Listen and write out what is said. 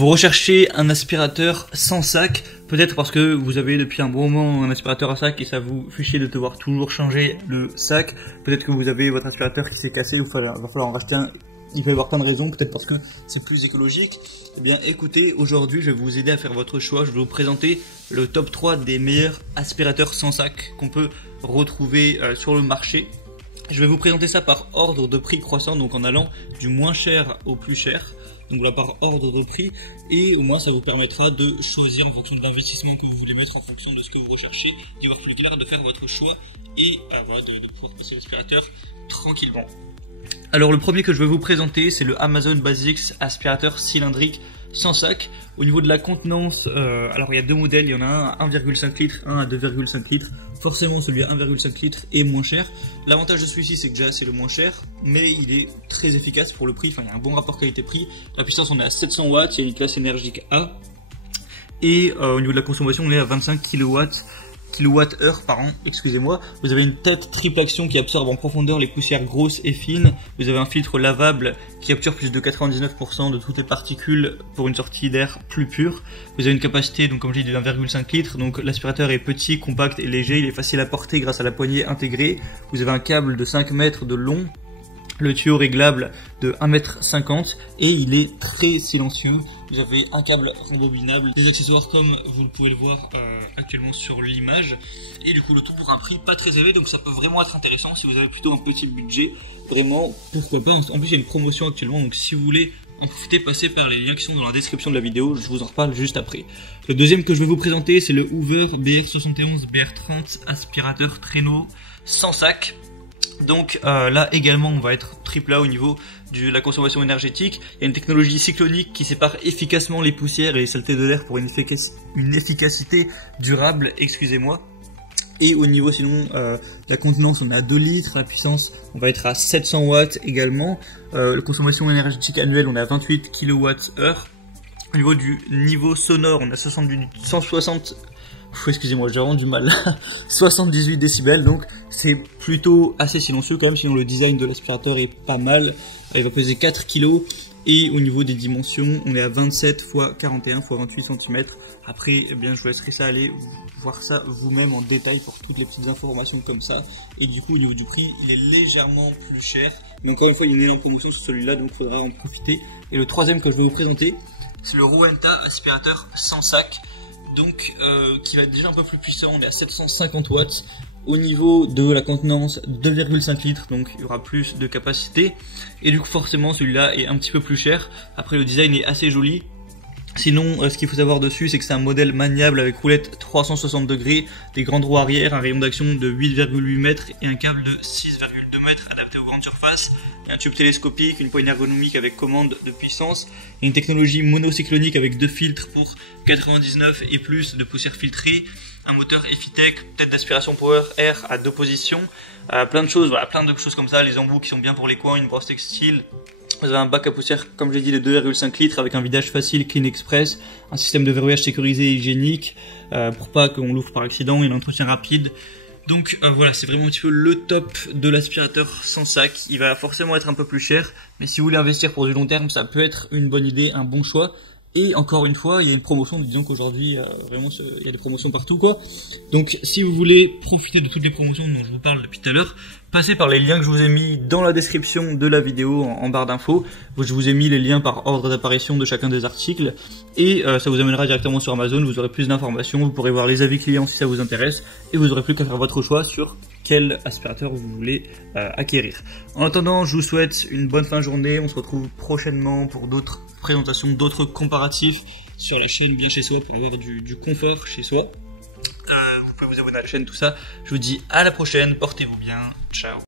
Vous recherchez un aspirateur sans sac, peut-être parce que vous avez depuis un bon moment un aspirateur à sac et ça vous fait chier de devoir toujours changer le sac. Peut-être que vous avez votre aspirateur qui s'est cassé, il va falloir en racheter un. Il peut y avoir plein de raisons, peut-être parce que c'est plus écologique. Eh bien écoutez, aujourd'hui je vais vous aider à faire votre choix. Je vais vous présenter le top 3 des meilleurs aspirateurs sans sac qu'on peut retrouver sur le marché. Je vais vous présenter ça par ordre de prix croissant, donc en allant du moins cher au plus cher. Donc voilà, par ordre de prix, et au moins ça vous permettra de choisir en fonction de l'investissement que vous voulez mettre, en fonction de ce que vous recherchez, d'y voir plus clair, de faire votre choix et voilà, de pouvoir passer l'aspirateur tranquillement. Alors le premier que je vais vous présenter, c'est le Amazon Basics aspirateur cylindrique sans sac. Au niveau de la contenance, alors il y a deux modèles, il y en a un à 1,5 litres, un à 2,5 litres. Forcément celui à 1,5 litres est moins cher. L'avantage de celui-ci c'est que déjà c'est le moins cher, mais il est très efficace pour le prix, enfin il y a un bon rapport qualité-prix. La puissance on est à 700 watts, il y a une classe énergique A. Et au niveau de la consommation on est à 25 kWh par an, excusez-moi. Vous avez une tête triple action qui absorbe en profondeur les poussières grosses et fines. Vous avez un filtre lavable qui capture plus de 99% de toutes les particules pour une sortie d'air plus pure. Vous avez une capacité, donc comme je dis, de 1,5 litres. Donc l'aspirateur est petit, compact et léger. Il est facile à porter grâce à la poignée intégrée. Vous avez un câble de 5 mètres de long. Le tuyau réglable de 1,50 m et il est très silencieux. Vous avez un câble rembobinable, des accessoires comme vous pouvez le voir actuellement sur l'image. Et du coup le tout pour un prix pas très élevé, donc ça peut vraiment être intéressant si vous avez plutôt un petit budget. Vraiment, pourquoi pas. En plus il y a une promotion actuellement, donc si vous voulez en profiter, passez par les liens qui sont dans la description de la vidéo, je vous en reparle juste après. Le deuxième que je vais vous présenter, c'est le Hoover BR71 BR30 aspirateur traîneau sans sac. Donc là également on va être triple A au niveau de la consommation énergétique. Il y a une technologie cyclonique qui sépare efficacement les poussières et les saletés de l'air pour une efficacité durable, excusez-moi. Et au niveau sinon la contenance on est à 2 litres, la puissance on va être à 700 watts également. La consommation énergétique annuelle on est à 28 kWh. Au niveau du niveau sonore on a 78 décibels, donc c'est plutôt assez silencieux quand même, sinon le design de l'aspirateur est pas mal. Il va peser 4 kg et au niveau des dimensions on est à 27 x 41 x 28 cm. Après eh bien je vous laisserai ça aller voir ça vous-même en détail pour toutes les petites informations comme ça. Et du coup au niveau du prix il est légèrement plus cher, mais encore une fois il y a une énorme promotion sur celui-là, donc il faudra en profiter. Et le troisième que je vais vous présenter, c'est le Rowenta aspirateur sans sac. Donc qui va être déjà un peu plus puissant, on est à 750 watts. Au niveau de la contenance 2,5 litres, donc il y aura plus de capacité. Et du coup forcément celui-là est un petit peu plus cher. Après le design est assez joli. Sinon ce qu'il faut savoir dessus c'est que c'est un modèle maniable avec roulette 360 degrés, des grandes roues arrière, un rayon d'action de 8,8 mètres et un câble de 6,2 mètres adapté aux grandes surfaces. Un tube télescopique, une poignée ergonomique avec commande de puissance, et une technologie monocyclonique avec 2 filtres pour 99 et plus de poussière filtrée, un moteur Effitech, tête d'aspiration Power Air à 2 positions, plein de choses, voilà, plein de choses comme ça, les embouts qui sont bien pour les coins, une brosse textile. Vous avez un bac à poussière, comme j'ai dit, de 2,5 litres avec un vidage facile Clean Express, un système de verrouillage sécurisé et hygiénique pour pas qu'on l'ouvre par accident, et un entretien rapide. Donc voilà, c'est vraiment un petit peu le top de l'aspirateur sans sac. Il va forcément être un peu plus cher, mais si vous voulez investir pour du long terme, ça peut être une bonne idée, un bon choix. Et encore une fois, il y a une promotion, disons qu'aujourd'hui, vraiment, il y a des promotions partout, quoi. Donc, si vous voulez profiter de toutes les promotions dont je vous parle depuis tout à l'heure, passez par les liens que je vous ai mis dans la description de la vidéo en barre d'infos. Je vous ai mis les liens par ordre d'apparition de chacun des articles. Et ça vous amènera directement sur Amazon, vous aurez plus d'informations, vous pourrez voir les avis clients si ça vous intéresse. Et vous n'aurez plus qu'à faire votre choix sur quel aspirateur vous voulez acquérir. En attendant, je vous souhaite une bonne fin de journée. On se retrouve prochainement pour d'autres présentations, d'autres comparatifs sur les chaînes bien chez soi pour avoir du confort chez soi. Vous pouvez vous abonner à la chaîne, tout ça. Je vous dis à la prochaine, portez-vous bien, ciao.